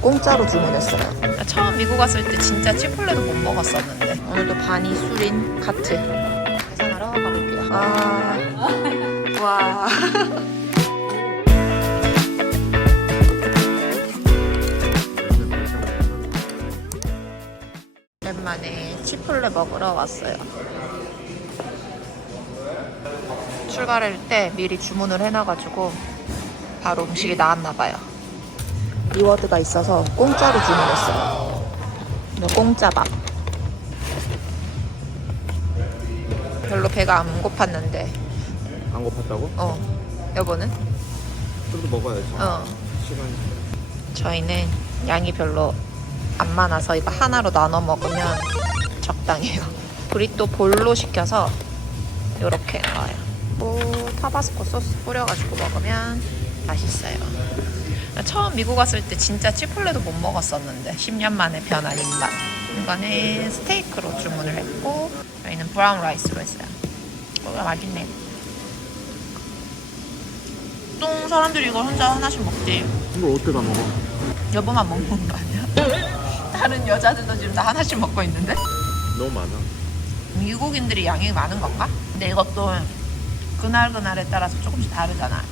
공짜로 주문했어요. 나 처음 미국 왔을 때 진짜 치폴레도 못 먹었었는데 오늘도 바니 수린 카트 계산하러 가볼게요. 아, 와. 오랜만에 치폴레 먹으러 왔어요. 출발할 때 미리 주문을 해놔가지고 바로 음식이 나왔나 봐요. 리워드가 있어서 공짜로 주문했어요. 이거 공짜밥. 별로 배가 안 고팠는데, 안 고팠다고? 어, 여보는? 좀더 먹어야지. 어. 시간이. 저희는 양이 별로 안 많아서 이거 하나로 나눠 먹으면 적당해요. 브리또 볼로 시켜서 이렇게 나와요. 뭐 타바스코 소스 뿌려가지고 먹으면 맛있어요. 처음 미국 왔을 때 진짜 치폴레도 못 먹었었는데 10년 만에 변한 입맛. 이거는 스테이크로 주문을 했고 저희는 브라운 라이스로 했어요. 뭐가 맛있네. 똥 사람들이 이걸 혼자 하나씩 먹지. 이걸 어떻게 다 먹어? 여보만 먹는 거 아니야? 다른 여자들도 지금 다 하나씩 먹고 있는데? 너무 많아. 미국인들이 양이 많은 건가? 근데 이것도 그날 그날에 따라서 조금씩 다르잖아.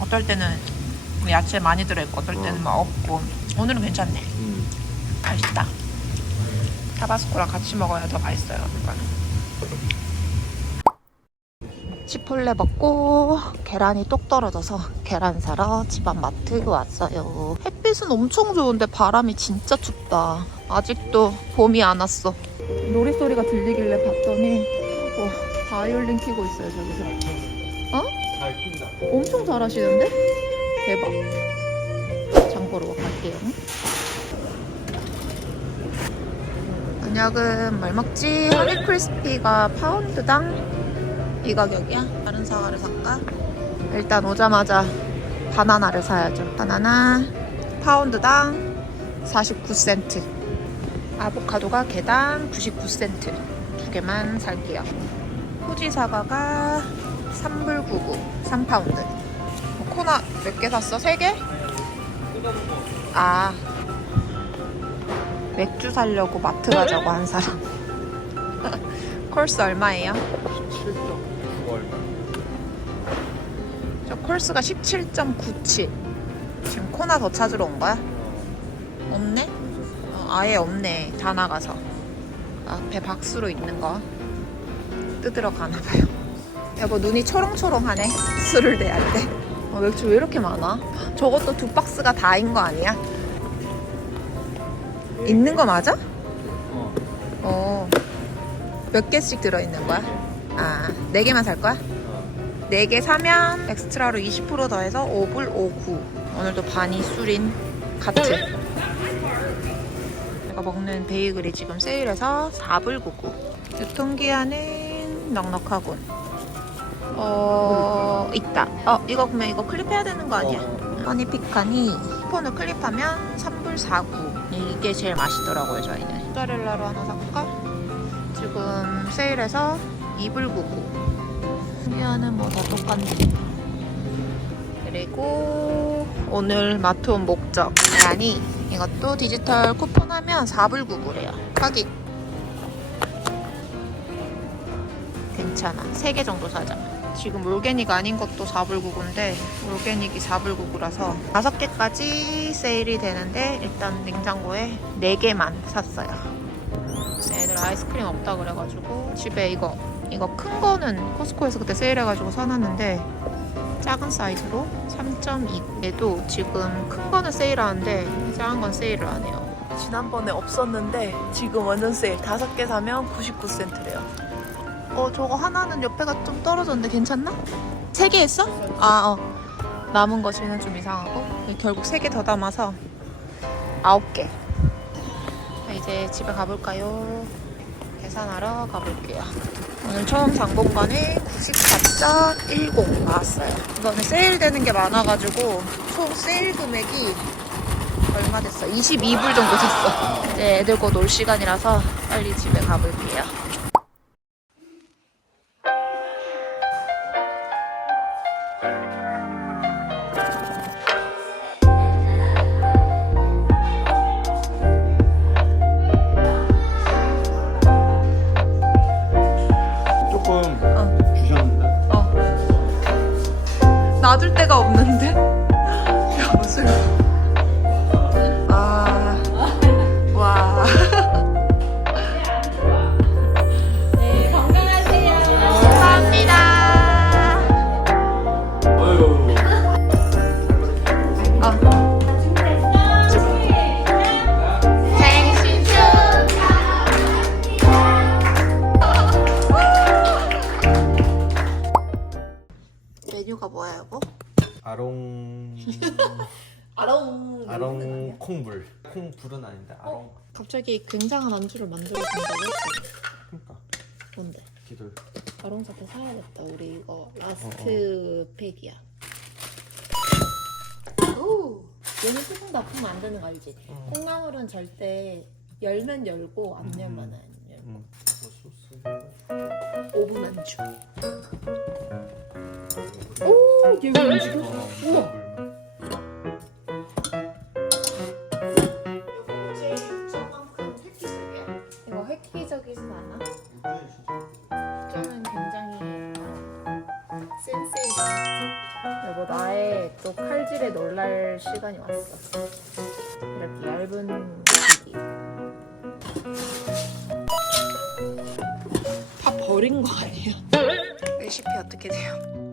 어떨 때는 뭐 야채 많이 들어있고 어떨 때는 막 없고 오늘은 괜찮네. 음. 맛있다. 타바스코랑 같이 먹어야 더 맛있어요. 이거는. 치폴레 먹고 계란이 똑 떨어져서 계란 사러 집 앞 마트 왔어요. 햇빛은 엄청 좋은데 바람이 진짜 춥다. 아직도 봄이 안 왔어. 노랫소리가 들리길래 봤더니 와 바이올린 키고 있어요 저기서. 어? 엄청 잘하시는데? 대박. 장 보러 갈게요. 저녁은 뭘 먹지? 허니 크리스피가 파운드당 이 가격이야? 다른 사과를 살까? 일단 오자마자 바나나를 사야죠. 바나나 파운드당 49센트. 아보카도가 개당 99센트. 두 개만 살게요. 후지 사과가 3불 99, 3파운드. 코나 몇개 샀어? 세 개? 아. 맥주 사려고 마트 가자고 한 사람. 콜스 얼마예요? 7점. 얼마? 저 콜스가 17.97. 지금 코나 더 찾으러 온 거야? 없네? 어, 아예 없네. 다 나가서. 앞에 박스로 있는 거 뜯으러 가나 봐요. 여보 눈이 초롱초롱하네. 술을 대할 때. 어, 맥주 왜 이렇게 많아? 저것도 두 박스가 다인 거 아니야? 있는 거 맞아? 어. 어. 몇 개씩 들어있는 거야? 아, 네 개만 살 거야? 네 개 사면 엑스트라로 20% 더해서 5불 59. 오늘도 반이 술인 카트. 제가 먹는 베이글이 지금 세일해서 4불 99. 유통기한은 넉넉하군. 어, 있다. 어, 이거 그러면 이거 클립해야 되는 거 아니야? 허니 피칸이 폰을 클립하면 3불 49. 이게 제일 맛있더라고요, 저희는. 모짜렐라로 하나 살까? 지금 세일해서 2불 99. 통기한은 뭐다 똑같네. 그리고 오늘 마트 온 목적. 아니, 이것도 디지털 쿠폰 하면 4불 99래요. 확인. 괜찮아. 3개 정도 사자. 지금 올게닉 아닌 것도 4불 99인데 올게닉이 4불 99라서 5개까지 세일이 되는데 일단 냉장고에 4개만 샀어요. 애들 아이스크림 없다 그래가지고 집에 이거 이거 큰 거는 코스코에서 그때 세일해가지고 사놨는데 작은 사이즈로 3.2에도 지금 큰 거는 세일하는데 작은 건 세일을 안 해요. 지난번에 없었는데 지금 완전 세일. 다섯 개 사면 99센트래요. 어 저거 하나는 옆에가 좀 떨어졌는데 괜찮나? 세 개 했어? 아 어. 남은 거 쟤는 좀 이상하고 결국 세 개 더 담아서 아홉 개. 자, 이제 집에 가볼까요? 계산하러 가볼게요. 오늘 처음 산 공간에 94.10 나왔어요. 이거는 세일되는 게 많아가지고 총 세일 금액이 얼마 됐어? 22불 정도 됐어. 이제 애들 곧 올 시간이라서 빨리 집에 가볼게요. 놔둘 데가 없는데? 야, 무슨. 단어가 뭐야 이거? 아롱. 아롱. 아롱 콩불. 콩불은 아닌데 어? 아롱. 갑자기 굉장한 안주를 만들어준다고 했어 그러니까. 뭔데? 기돌 아롱사태 사야겠다 우리 이거. 라스트 어, 어. 팩이야. 오 얘는 조금 나쁘면 안 되는 거 알지? 어. 콩나물은 절대 열면 열고 안 열면 음. 안 열고. 음. 뭐 소스? 5분 안주. 왜 움직여? 우와. 이거 획기적이진 않아? 저는 굉장히 센스 있어. 여보 나의 또 칼질에 놀랄 시간이 왔어. 이렇게 얇은 고기. 다 버린 거 아니에요? 레시피 어떻게 돼요?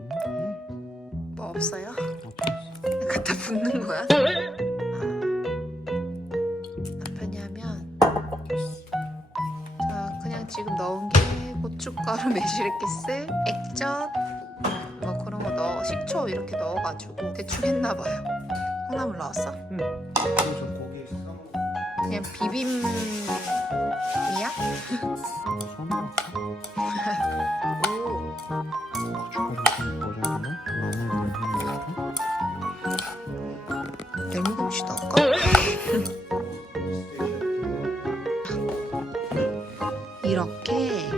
뭐 없어요? 갖다 붓는 거야? 아. 남편이 하면 자 그냥 지금 넣은 게 고춧가루 매실액기스 액젓 뭐 그런 거 넣어 식초 이렇게 넣어가지고 대충 했나봐요 콩나물 넣었어? 싸먹. 그냥 비빔이야? 고춧가루 좀 버려야 되나? 마늘 좀 해놓고. 열무김치 넣을까? 이렇게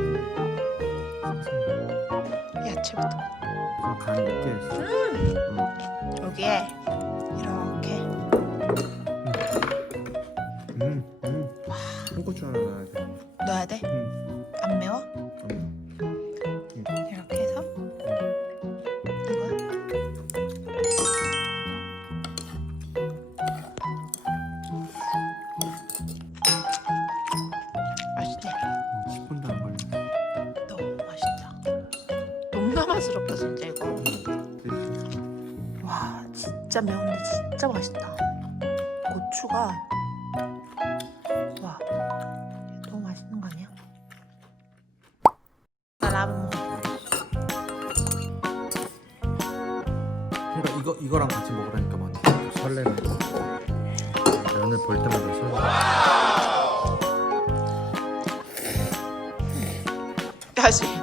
야채부터 간 늦게 했어. 여기에 이렇게 음, 음. 홍고추 하나 넣어야 돼. 넣어야 돼? 음. 안 매워? 음. 동남아스럽다 진짜 이거 음. 와 진짜 매운데 진짜 맛있다 고추가 와 너무 맛있는 거 아니야? 먹어 그러니까 이거 이거랑 같이 먹으라니까 먼저 설레는 거. 면을 볼 때마다 설레. 다시